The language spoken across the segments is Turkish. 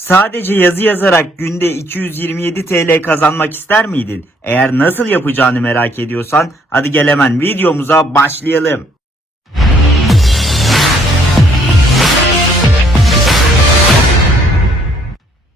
Sadece yazı yazarak günde 227 TL kazanmak ister miydin? Eğer nasıl yapacağını merak ediyorsan hadi gel hemen videomuza başlayalım.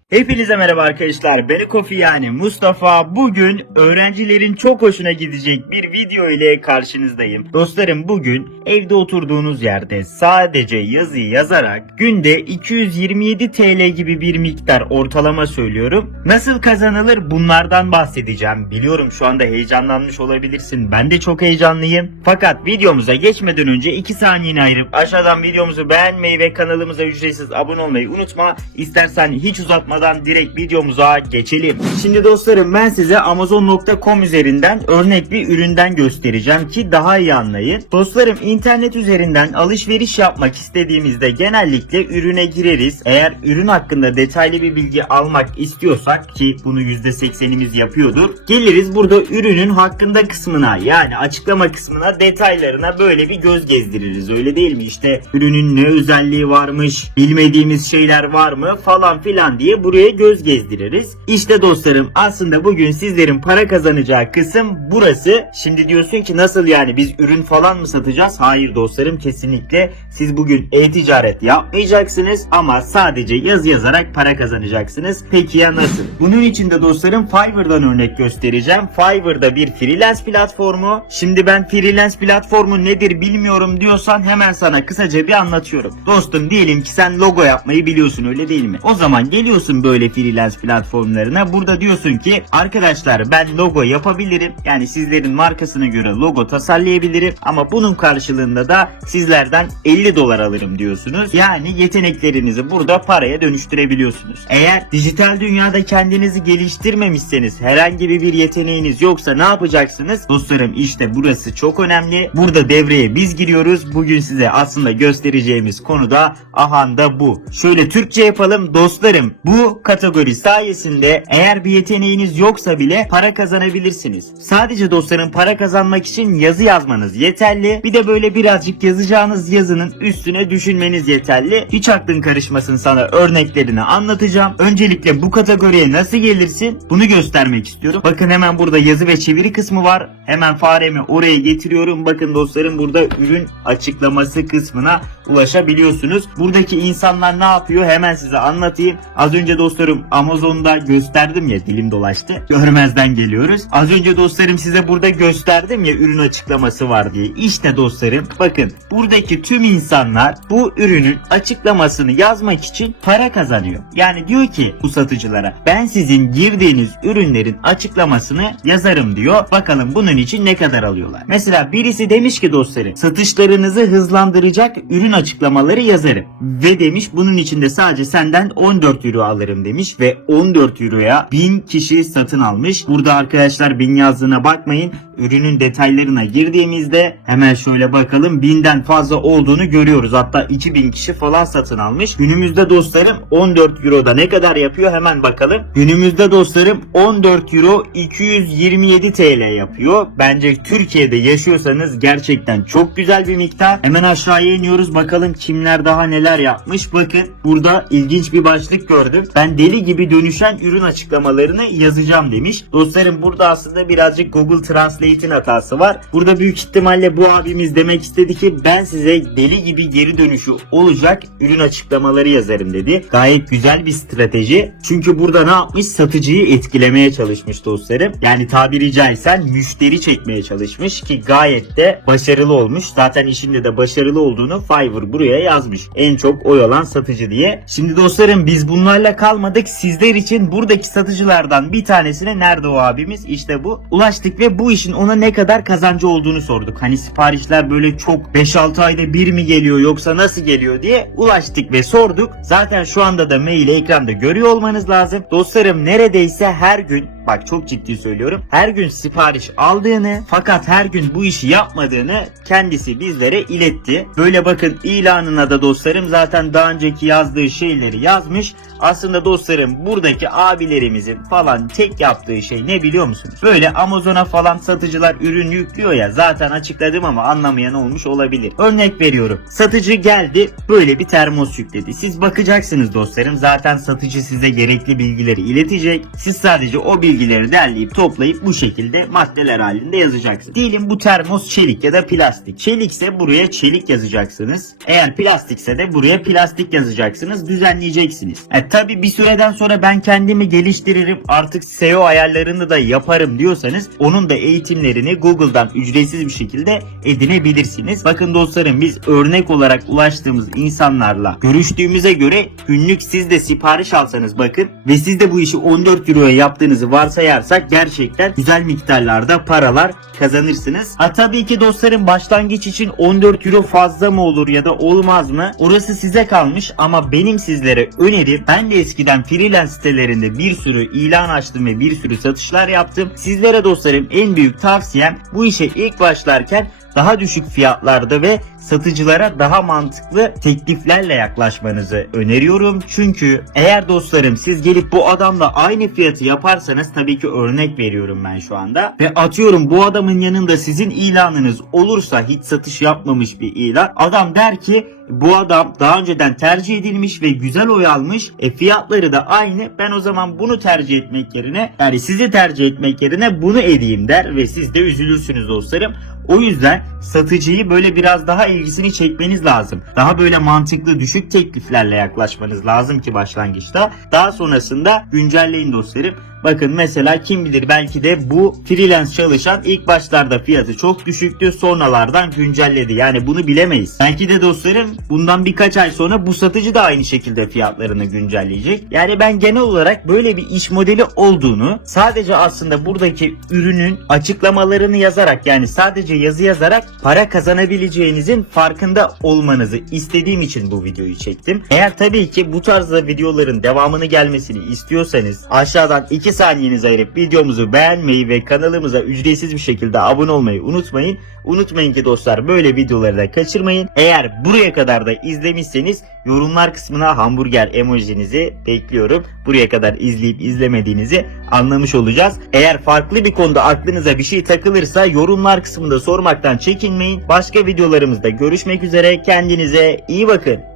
Hepinize merhaba arkadaşlar. Ben Kofi yani Mustafa. Bugün öğrencilerin çok hoşuna gidecek bir video ile karşınızdayım. Dostlarım bugün evde oturduğunuz yerde sadece yazıyı yazarak günde 227 TL gibi bir miktar ortalama söylüyorum. Nasıl kazanılır bunlardan bahsedeceğim. Biliyorum şu anda heyecanlanmış olabilirsin. Ben de çok heyecanlıyım. Fakat videomuza geçmeden önce 2 saniyeni ayırıp aşağıdan videomuzu beğenmeyi ve kanalımıza ücretsiz abone olmayı unutma. İstersen hiç uzatmadan direkt videomuza geçelim. Şimdi dostlarım ben size amazon.com üzerinden örnek bir üründen göstereceğim ki daha iyi anlayın. Dostlarım internet üzerinden alışveriş yapmak istediğimizde genellikle ürüne gireriz. Eğer ürün hakkında detaylı bir bilgi almak istiyorsak ki bunu %80'imiz yapıyordur. Geliriz burada ürünün hakkında kısmına yani açıklama kısmına detaylarına böyle bir göz gezdiririz. Öyle değil mi? İşte ürünün ne özelliği varmış, bilmediğimiz şeyler var mı falan filan diye buraya göz gezdiririz. İşte dostlarım aslında bugün sizlerin para kazanacağı kısım burası. Şimdi diyorsun ki nasıl yani biz ürün falan mı satacağız? Hayır dostlarım kesinlikle siz bugün e-ticaret yapmayacaksınız ama sadece yazı yazarak para kazanacaksınız. Peki ya nasıl? Bunun için de dostlarım Fiverr'dan örnek göstereceğim. Fiverr'da bir freelance platformu. Şimdi ben freelance platformu nedir bilmiyorum diyorsan hemen sana kısaca bir anlatıyorum. Dostum diyelim ki sen logo yapmayı biliyorsun öyle değil mi? O zaman geliyorsun böyle freelance platformlarına. Burada diyorsun ki arkadaşlar ben logo yapabilirim. Yani sizlerin markasına göre logo tasarlayabilirim ama bunun karşılığında da sizlerden 50 dolar alırım diyorsunuz. Yani yeteneklerinizi burada paraya dönüştürebiliyorsunuz. Eğer dijital dünyada kendinizi geliştirmemişseniz herhangi bir yeteneğiniz yoksa ne yapacaksınız? Dostlarım işte burası çok önemli. Burada devreye biz giriyoruz. Bugün size aslında göstereceğimiz konu da ahanda bu. Şöyle Türkçe yapalım dostlarım. Bu kategori sayesinde eğer bir yeteneğiniz yoksa bile para kazanabilirsiniz. Sadece dostlarım para kazanmak için yazı yazmanız yeterli. Bir de böyle birazcık yazacağınız yazının üstüne düşünmeniz yeterli. Hiç aklın karışmasın sana örneklerini anlatacağım. Öncelikle bu kategoriye nasıl gelirsin bunu göstermek istiyorum. Bakın hemen burada yazı ve çeviri kısmı var. Hemen faremi oraya getiriyorum. Bakın dostlarım burada ürün açıklaması kısmına ulaşabiliyorsunuz. Buradaki insanlar ne yapıyor hemen size anlatayım. Az önce dostlarım Amazon'da gösterdim ya dilim dolaştı. Görmezden geliyoruz. Az önce dostlarım size burada gösterdim ya ürün açıklaması var diye. İşte dostlarım bakın buradaki tüm insanlar bu ürünün açıklamasını yazmak için para kazanıyor. Yani diyor ki bu satıcılara ben sizin girdiğiniz ürünlerin açıklamasını yazarım diyor. Bakalım bunun için ne kadar alıyorlar. Mesela birisi demiş ki dostlarım satışlarınızı hızlandıracak ürün açıklamaları yazarım. Ve demiş bunun için de sadece senden 14 euro alırım demiş ve 14 euroya 1000 kişi satın almış. Burada arkadaşlar 1000 yazdığına bakmayın. Ürünün detaylarına girdiğimizde hemen şöyle bakalım 1000'den fazla olduğunu görüyoruz. Hatta 2000 kişi falan satın almış. Günümüzde dostlarım 14 euroda ne kadar yapıyor hemen bakalım. Günümüzde dostlarım 14 euro 227 TL yapıyor. Bence Türkiye'de yaşıyorsanız gerçekten çok güzel bir miktar. Hemen aşağıya iniyoruz bakalım kimler daha neler yapmış. Bakın burada ilginç bir başlık gördüm. Ben deli gibi dönüşen ürün açıklamalarını yazacağım demiş. Dostlarım burada aslında birazcık Google Translate'in hatası var. Burada büyük ihtimalle bu abimiz demek istedi ki ben size deli gibi geri dönüşü olacak ürün açıklamaları yazarım dedi. Gayet güzel bir strateji. Çünkü burada ne yapmış? Satıcıyı etkilemeye çalışmış dostlarım. Yani tabiri caizse müşteri çekmeye çalışmış ki gayet de başarılı olmuş. Zaten işinde de başarılı olduğunu Fiverr buraya yazmış. En çok oy alan satıcı diye. Şimdi dostlarım biz bunlarla kalmadık. Sizler için buradaki satıcılardan bir tanesine nerede o abimiz? İşte bu. Ulaştık ve bu işin ona ne kadar kazancı olduğunu sorduk. Hani siparişler böyle çok 5-6 ayda bir mi geliyor yoksa nasıl geliyor diye ulaştık ve sorduk. Zaten şu anda da maili ekranda görüyor olmanız lazım. Dostlarım neredeyse her gün bak çok ciddi söylüyorum her gün sipariş aldığını fakat her gün bu işi yapmadığını kendisi bizlere iletti. Böyle bakın ilanına da dostlarım zaten daha önceki yazdığı şeyleri yazmış. Aslında dostlarım buradaki abilerimizin falan tek yaptığı şey ne biliyor musunuz? Böyle Amazon'a falan satıcılar ürün yüklüyor ya zaten açıkladım ama anlamayan olmuş olabilir. Örnek veriyorum. Satıcı geldi böyle bir termos yükledi. Siz bakacaksınız dostlarım zaten satıcı size gerekli bilgileri iletecek. Siz sadece o bilgileri derleyip toplayıp bu şekilde maddeler halinde yazacaksınız. Diyelim bu termos çelik ya da plastik. Çelikse buraya çelik yazacaksınız. Eğer plastikse de buraya plastik yazacaksınız. Düzenleyeceksiniz. E, tabi bir süreden sonra ben kendimi geliştiririm artık SEO ayarlarını da yaparım diyorsanız onun da eğitimlerini Google'dan ücretsiz bir şekilde edinebilirsiniz. Bakın dostlarım biz örnek olarak ulaştığımız insanlarla görüştüğümüze göre günlük siz de sipariş alsanız bakın ve siz de bu işi 14 euroya yaptığınızı varsayarsak gerçekten güzel miktarlarda paralar kazanırsınız. Ha tabii ki dostlarım başlangıç için 14 euro fazla mı olur ya da olmaz mı? Orası size kalmış ama benim sizlere önerim ben de eskiden freelance sitelerinde bir sürü ilan açtım ve bir sürü satışlar yaptım. Sizlere dostlarım en büyük tavsiyem bu işe ilk başlarken daha düşük fiyatlarda ve satıcılara daha mantıklı tekliflerle yaklaşmanızı öneriyorum. Çünkü eğer dostlarım siz gelip bu adamla aynı fiyatı yaparsanız tabii ki örnek veriyorum ben şu anda ve atıyorum bu adamın yanında sizin ilanınız olursa hiç satış yapmamış bir ilan adam der ki bu adam daha önceden tercih edilmiş ve güzel oy almış. E fiyatları da aynı. Ben o zaman bunu tercih etmek yerine yani sizi tercih etmek yerine bunu edeyim der ve siz de üzülürsünüz dostlarım. O yüzden satıcıyı böyle biraz daha ilgisini çekmeniz lazım. Daha böyle mantıklı düşük tekliflerle yaklaşmanız lazım ki başlangıçta. Daha sonrasında güncelleyin dostlarım. Bakın mesela kim bilir belki de bu freelance çalışan ilk başlarda fiyatı çok düşüktü sonralardan güncelledi. Yani bunu bilemeyiz. Belki de dostlarım bundan birkaç ay sonra bu satıcı da aynı şekilde fiyatlarını güncelleyecek. Yani ben genel olarak böyle bir iş modeli olduğunu sadece aslında buradaki ürünün açıklamalarını yazarak yani sadece yazı yazarak para kazanabileceğinizin farkında olmanızı istediğim için bu videoyu çektim. Eğer tabii ki bu tarzda videoların devamını gelmesini istiyorsanız aşağıdan 2 saniyenizi ayırıp videomuzu beğenmeyi ve kanalımıza ücretsiz bir şekilde abone olmayı unutmayın. Unutmayın ki dostlar böyle videoları da kaçırmayın. Eğer buraya kadar da izlemişseniz yorumlar kısmına hamburger emojinizi bekliyorum. Buraya kadar izleyip izlemediğinizi anlamış olacağız. Eğer farklı bir konuda aklınıza bir şey takılırsa yorumlar kısmında sormaktan çekinmeyin. Başka videolarımızda görüşmek üzere. Kendinize iyi bakın.